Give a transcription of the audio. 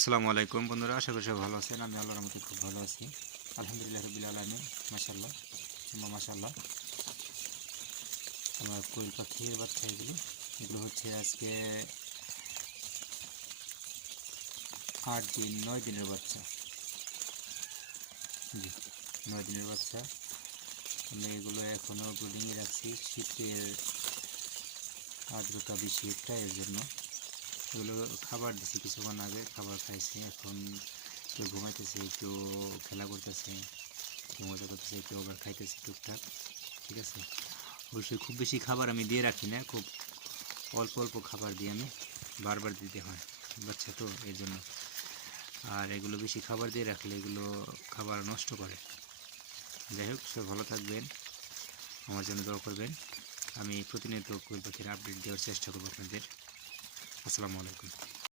আসসালামু আলাইকুম বন্ধুরা, আশা করি সবাই ভালো আছেন। আমি আল্লাহর রহমতে খুব ভালো আছি, আলহামদুলিল্লাহ রাব্বিল আলামিন। মাশাআল্লাহ, মাশাআল্লাহ। আমার কোয়েল পাখির বাচ্চা এগুলো এগুলো হচ্ছে আজকে 9 দিনের বাচ্চা। জি, 9 দিনের বাচ্চা। আমি এগুলো এখনও ব্রিডিংয়ে রাখছি। শীতের আর্দ্রতা বেশি একটা, এর জন্য এগুলো খাবার দিছি কিছুক্ষণ আগে, খাবার খাইছে। এখন কেউ ঘুমাইতেছে, কেউ খেলা করতেছে, কেউ মজা করতেছে, কেউ আবার খাইতেছে টুকটাক। ঠিক আছে, অবশ্যই খুব বেশি খাবার আমি দিয়ে রাখি না, খুব অল্প অল্প খাবার দিয়ে আমি বারবার দিতে হয়, বাচ্চা তো এর জন্য। আর এগুলো বেশি খাবার দিয়ে রাখলে এগুলো খাবার নষ্ট করে। যাই হোক, সব ভালো থাকবেন, আমার জন্য দোয়া করবেন। আমি প্রতিনিয়ত কোয়েল পাখির আপডেট দেওয়ার চেষ্টা করবো আপনাদের। আসসালামু আলাইকুম।